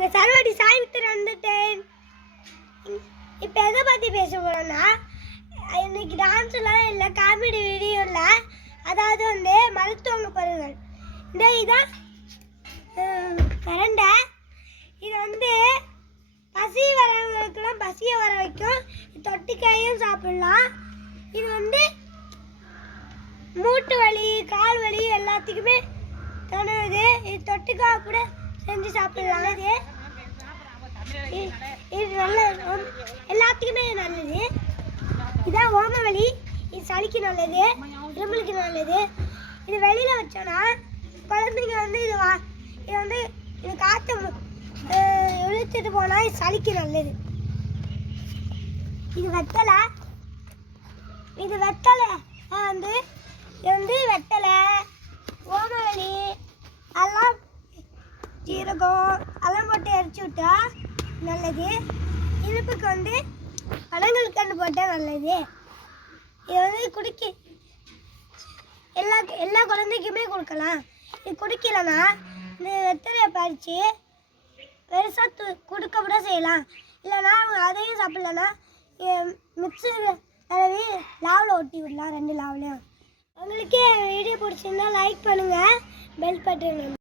உங்கள் சர்வடி சாய்வித்து வந்துட்டேன். இப்போ எதை பற்றி பேச போகிறோன்னா, இன்னைக்கு டான்ஸ்லாம் இல்லை, காமெடி வீடியோ இல்லை, அதாவது வந்து மருத்துவங்க பொருள்கள். இதான் கரண்டை. இது வந்து பசி வரவங்களுக்குலாம் பசியை வர வைக்கும். தொட்டிக்காயும் சாப்பிடலாம். இது வந்து மூட்டு வலி, கால் வலி எல்லாத்துக்குமே தருவது. இது தொட்டிக்காய் கூட செஞ்சு சாப்பிடலாம். இது நல்ல எல்லாத்துக்குமே நல்லது. இதான் ஓமவலி. இது சளிக்கு நல்லது, இருமலுக்கு நல்லது. இது வெளியில் வச்சோன்னா குழந்தைங்க வந்து இது வந்து இது காற்று இழுத்துட்டு போனால் இது சளிக்கு நல்லது. இது வெத்தலை. இது வெத்தலை வந்து வெத்தலை, ஓமவலி எல்லாம் ஜீரகம் எல்லாம் போட்டு எரிச்சு விட்டா நல்லது. இனிப்புக்கு வந்து பழங்கள் கண்டு போட்டால் நல்லது. இது வந்து குடிக்க எல்லா குழந்தைக்குமே கொடுக்கலாம். இது குடிக்கலைன்னா இந்த வெத்தலையை பறித்து பெருசாக கொடுக்க கூட செய்யலாம். இல்லைன்னா அதையும் சாப்பிட்லன்னா மிக்சர் தடவி லாவில் ஒட்டி விடலாம். 2 லாவ்லையும். உங்களுக்கே வீடியோ பிடிச்சிருந்தா லைக் பண்ணுங்கள், பெல் பட்டன்